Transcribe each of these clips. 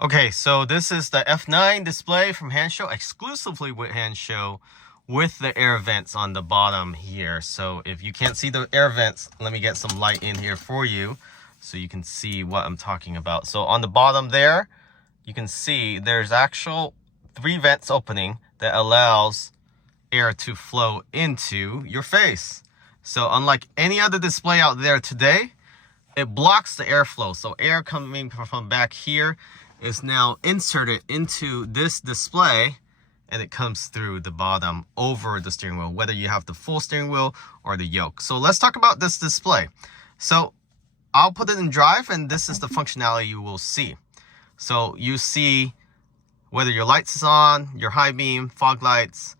Okay, so this is the F9 display from Hanshow, exclusively with Hanshow, with the air vents on the bottom here. So if you can't see the air vents, let me get some light in here for you so you can see what I'm talking about. So on the bottom there, you can see there's actual 3 vents opening that allows air to flow into your face. So unlike any other display out there today, it blocks the airflow. So air coming from back here is now inserted into this display, and it comes through the bottom over the steering wheel, whether you have the full steering wheel or the yoke. So let's talk about this display. So I'll put it in drive, and this is the functionality you will see. So you see whether your lights is on, your high beam, fog lights,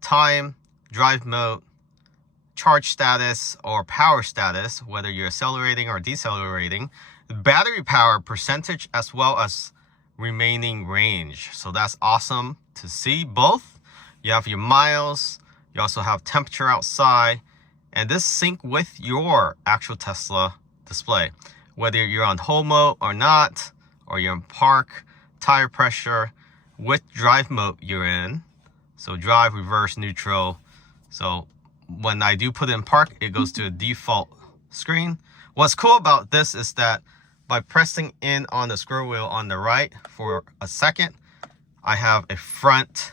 time, drive mode, charge status or power status, whether you're accelerating or decelerating, battery power percentage, as well as remaining range. So that's awesome to see both. You have your miles, you also have temperature outside, and this sync with your actual Tesla display, whether you're on whole mode or not, or you're in park, tire pressure, with drive mode you're in. So drive, reverse, neutral. So when I do put it in park, it goes to a default screen. What's cool about this is that by pressing in on the scroll wheel on the right for a second, I have a front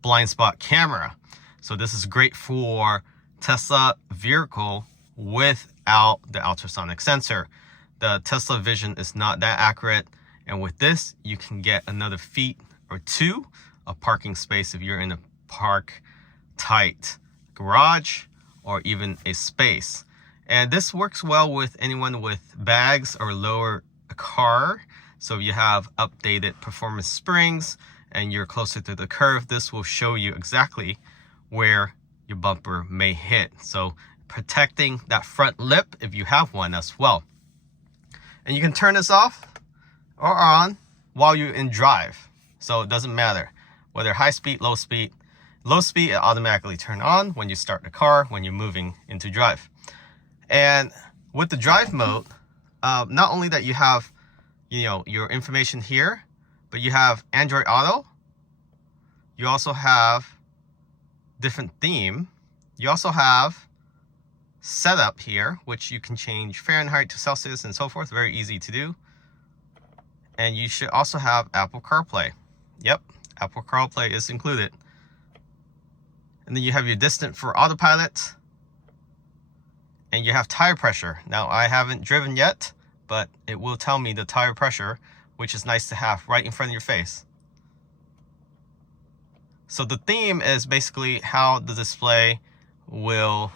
blind spot camera. So this is great for Tesla vehicle without the ultrasonic sensor. The Tesla vision is not that accurate. And with this, you can get another feet or 2 of parking space if you're in a park tight garage or even a space. And this works well with anyone with bags or lower car. So if you have updated performance springs and you're closer to the curve, this will show you exactly where your bumper may hit. So protecting that front lip if you have one as well. And you can turn this off or on while you're in drive. So it doesn't matter whether high speed, low speed. Low speed, it automatically turn on when you start the car, when you're moving into drive. And with the drive mode, not only that you have, your information here, but you have Android Auto. You also have different theme. You also have setup here, which you can change Fahrenheit to Celsius and so forth. Very easy to do. And you should also have Apple CarPlay. Yep, Apple CarPlay is included. And then you have your distance for autopilot. And you have tire pressure. Now, I haven't driven yet, but it will tell me the tire pressure, which is nice to have right in front of your face. So the theme is basically how the display will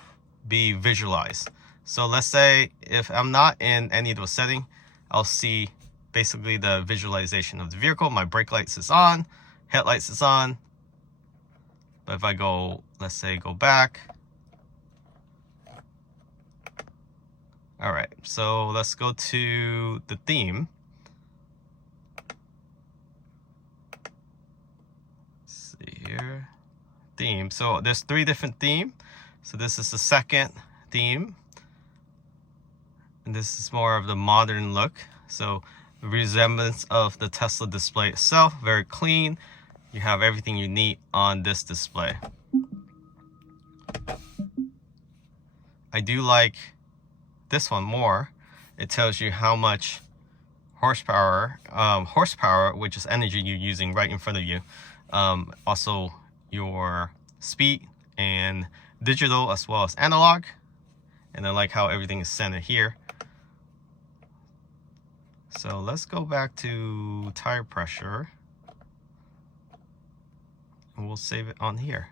be visualized. So let's say if I'm not in any of those settings, I'll see basically the visualization of the vehicle. My brake lights is on, headlights is on. But if I go, let's say, go back. All right, so let's go to the theme. Let's see here, theme. So there's 3 different themes. So this is the second theme. And this is more of the modern look. So the resemblance of the Tesla display itself, very clean. You have everything you need on this display. I do like this one more. It tells you how much horsepower, which is energy you're using right in front of you. Also your speed and digital as well as analog. And I like how everything is centered here. So let's go back to tire pressure. And we'll save it on here.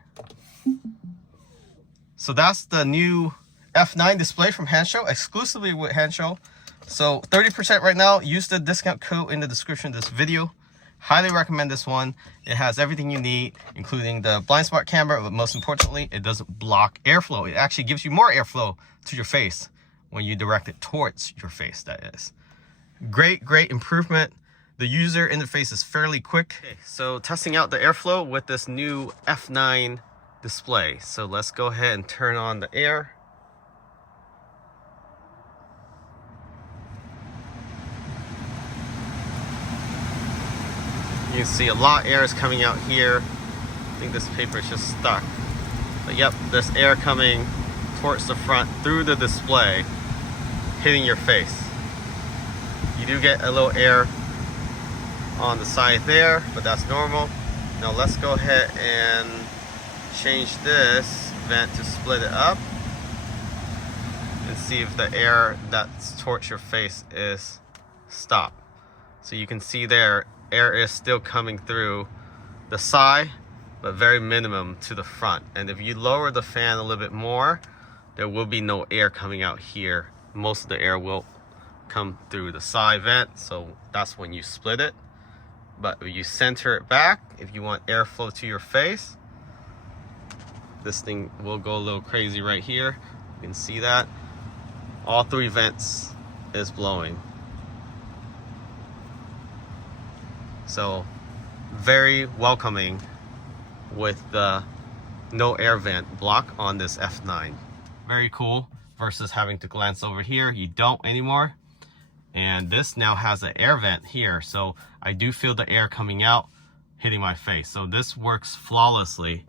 So that's the new F9 display from Hanshow, exclusively with Hanshow. So 30% right now. Use the discount code in the description of this video. Highly recommend this one. It has everything you need, including the blind spot camera, but most importantly, it doesn't block airflow. It actually gives you more airflow to your face when you direct it towards your face, that is. Great improvement. The user interface is fairly quick. Okay, so testing out the airflow with this new F9 display. So let's go ahead and turn on the air. You can see a lot of air is coming out here. I think this paper is just stuck. But yep, there's air coming towards the front through the display, hitting your face. You do get a little air on the side there, but that's normal. Now let's go ahead and change this vent to split it up and see if the air that's towards your face is stopped. So you can see there, air is still coming through the side, but very minimum to the front. And if you lower the fan a little bit more, there will be no air coming out here. Most of the air will come through the side vent, so that's when you split it. But if you center it back, if you want airflow to your face, this thing will go a little crazy right here. You can see that. All three vents is blowing. So very welcoming with the no air vent block on this F9. Very cool versus having to glance over here. You don't anymore. And this now has an air vent here, so I do feel the air coming out hitting my face. So this works flawlessly.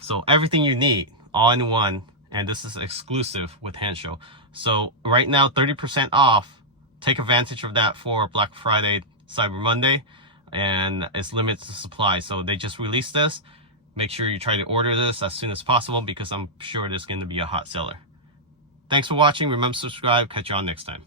So everything you need all in one, and this is exclusive with Hansho. So right now 30% off. Take advantage of that for Black Friday, Cyber Monday, and it's limited to supply. So they just released this. Make sure you try to order this as soon as possible because I'm sure it is going to be a hot seller. Thanks for watching. Remember to subscribe. Catch you on next time.